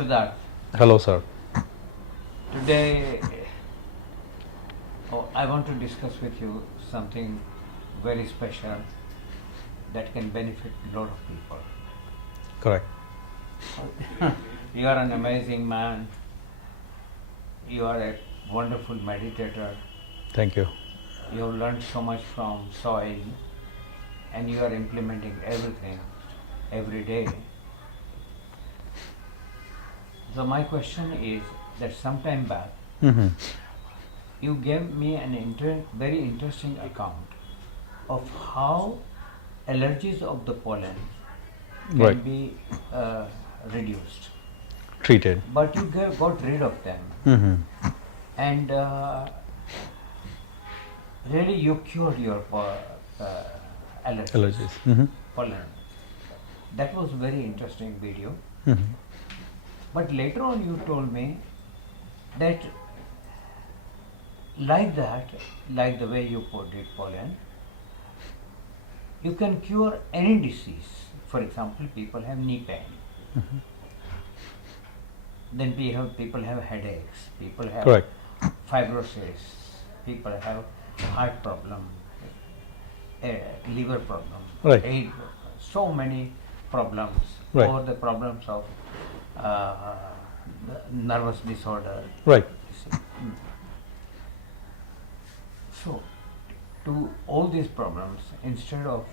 Siddharth, Hello, sir. today I want to discuss with you something very special that can benefit a lot of people. Correct. You are an amazing man, you are a wonderful meditator, Thank you. you have learned so much from soil and you are implementing everything every day. So my question is that sometime back Mm-hmm. you gave me an very interesting account of how allergies of the pollen can Right. be reduced, Treated. but you got rid of them, Mm-hmm. and really you cured your allergies, Allergies. Mm-hmm. pollen. That was very interesting video. Mm-hmm. But later on you told me that like the way you put it, pollen, you can cure any disease. For example, people have knee pain. Mm-hmm. Then people have headaches. People have Correct. fibrosis. People have heart problem, liver problem, Right. AIDS, so many problems, Right. or the problems of the nervous disorder. Right. So, to all these problems, instead of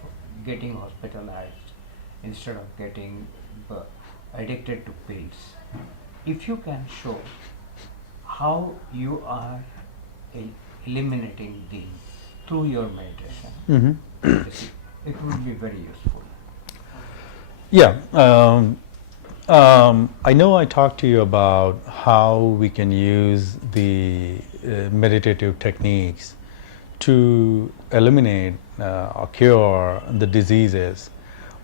getting hospitalized, instead of getting addicted to pills, if you can show how you are eliminating these through your meditation, Mm-hmm. it would be very useful. Yeah. I know I talked to you about how we can use the meditative techniques to eliminate or cure the diseases,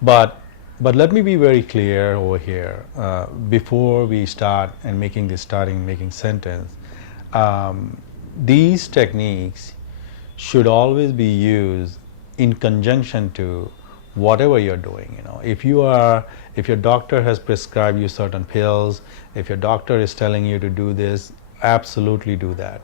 but let me be very clear over here before we start and making sentence. These techniques should always be used in conjunction to whatever you're doing. If your doctor has prescribed you certain pills, if your doctor is telling you to do this, absolutely do that.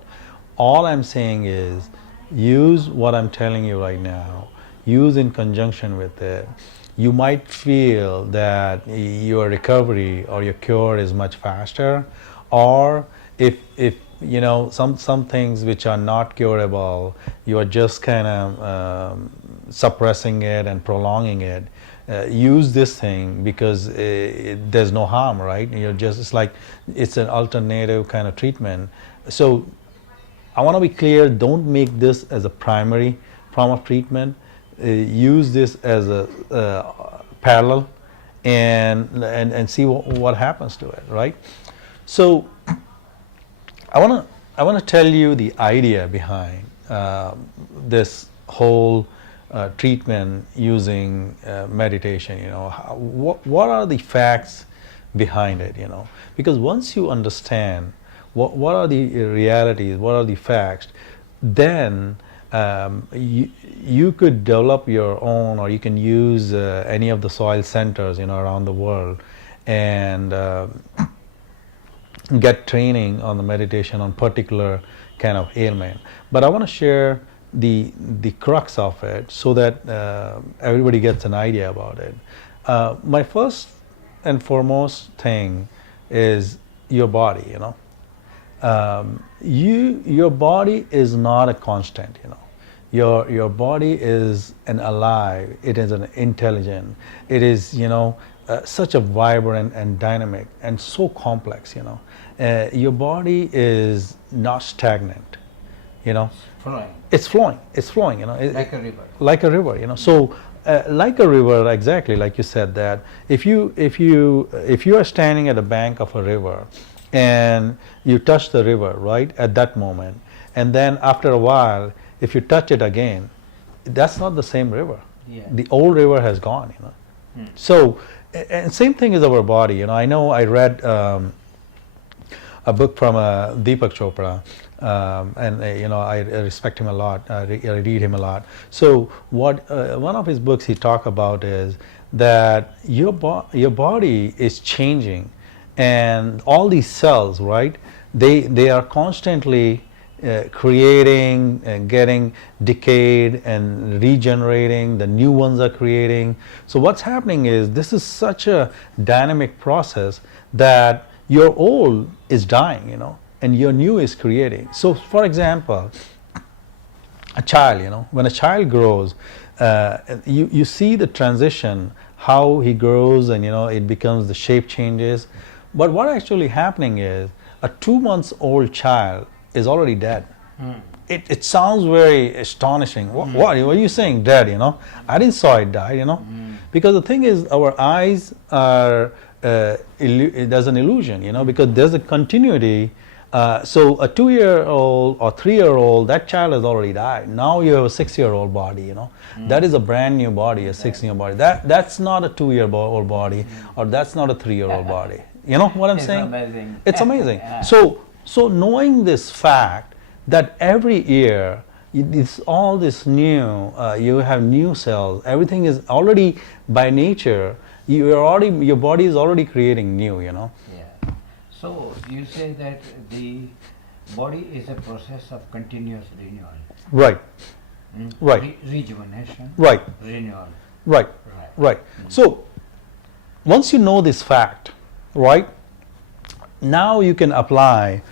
All I'm saying is use what I'm telling you right now, use in conjunction with it. You might feel that your recovery or your cure is much faster, or if some things which are not curable, you are just kind of suppressing it and prolonging it. Use this thing because there's no harm, right? It's like it's an alternative kind of treatment. So I want to be clear, don't make this as a primary form of treatment. Use this as a parallel and see what happens to it, right? So I want to tell you the idea behind this whole treatment using meditation. What are the facts behind it? Because once you understand what are the realities, what are the facts, then you could develop your own, or you can use any of the soil centers around the world and get training on the meditation on particular kind of ailment. But I want to share the crux of it so that everybody gets an idea about it. My first and foremost thing is your body. Your body is not a constant. Your body is an alive. It is an intelligent. It is such a vibrant and dynamic and so complex. Your body is not stagnant. Flowing. It's flowing. It's flowing. Like a river. Like a river. So like a river, exactly like you said, that if you are standing at the bank of a river and you touch the river right at that moment, and then after a while if you touch it again, that's not the same river. Yeah. The old river has gone. So and same thing is our body. I know I read a book from Deepak Chopra, and I respect him a lot. I read him a lot. So what one of his books he talk about is that your body is changing, and all these cells, right? They are constantly creating and getting decayed and regenerating. The new ones are creating. So what's happening is this is such a dynamic process that your old is dying, and your new is creating. So, for example, a child, when a child grows, you see the transition, how he grows, and it becomes, the shape changes. But what actually happening is a 2 months old child is already dead. It sounds very astonishing. What are you saying, dead? I didn't saw it die. Because the thing is, our eyes are there's an illusion. Because there's a continuity. So a 2-year-old or 3-year-old, that child has already died. Now you have a 6-year-old body. That is a brand new body, a 6-year body. That's not a 2-year-old body, or that's not a 3-year-old body. You know what I'm saying? Amazing. It's amazing. Yeah. So knowing this fact that every year it's all this new, you have new cells. Everything is already by nature. Your body is already creating new. Yeah. So you say that the body is a process of continuous renewal. Right. Right. Rejuvenation. Right. Renewal. Right. Right. So once you know this fact, right, now you can apply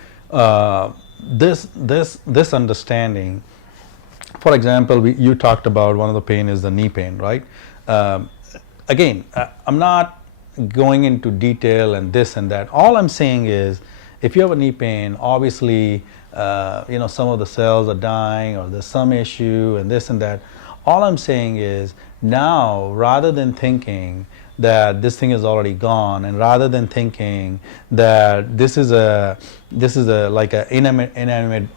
this understanding. For example, you talked about one of the pain is the knee pain, right? Again, I'm not going into detail and this and that. All I'm saying is, if you have a knee pain, obviously, some of the cells are dying, or there's some issue and this and that. All I'm saying is, now, rather than thinking that this thing is already gone, and rather than thinking that this is a like an inanimate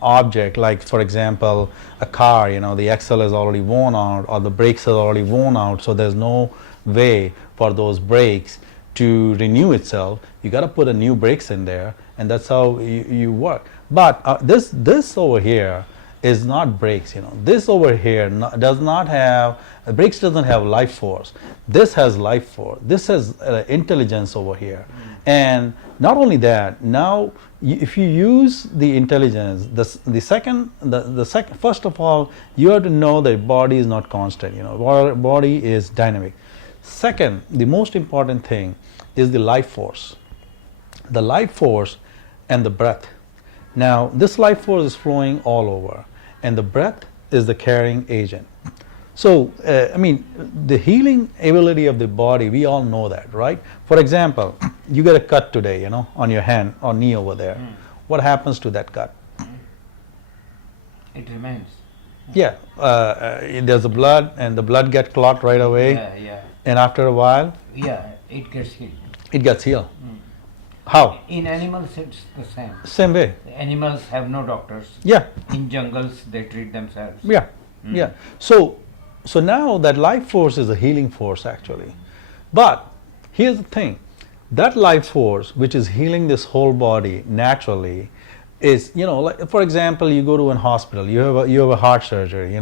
object, like for example a car, the axle is already worn out, or the brakes are already worn out, so there's no way for those brakes to renew itself. You got to put a new brakes in there, and that's how you work. But this over here is not brakes. This over here does not have, brakes doesn't have life force. This has life force. This has intelligence over here. And not only that, now if you use the intelligence, the second, first of all, you have to know that body is not constant. Body is dynamic. Second, the most important thing is the life force. The life force and the breath. Now, this life force is flowing all over, and the breath is the carrying agent. So, the healing ability of the body, we all know that, right? For example, you get a cut today, on your hand or knee over there. What happens to that cut? It remains. Yeah, there's the blood, and the blood gets clot right away. Yeah. And after a while, It gets healed. it gets healed. How? In animals, it's the same. Same way. The animals have no doctors. Yeah. In jungles, they treat themselves. Yeah. Yeah. So now that life force is a healing force actually. But here's the thing. That life force, which is healing this whole body naturally, is, like for example, you go to a hospital, you have a heart surgery,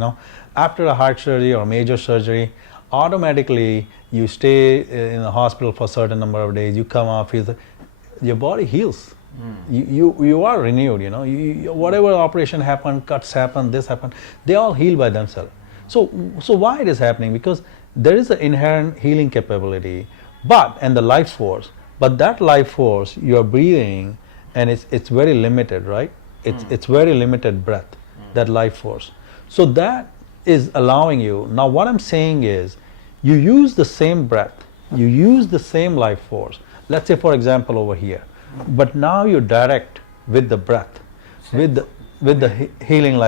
After a heart surgery or major surgery, automatically you stay in the hospital for a certain number of days, you come off, your body heals. You are renewed, whatever operation happened, cuts happen, this happened, they all heal by themselves. So why it is happening? Because there is an inherent healing capability, and the life force. But that life force, you are breathing, and it's very limited, right? It's very limited breath, that life force. So that is allowing you. Now what I'm saying is, you use the same breath, you use the same life force. Let's say for example over here, but now you direct with the breath, with the healing life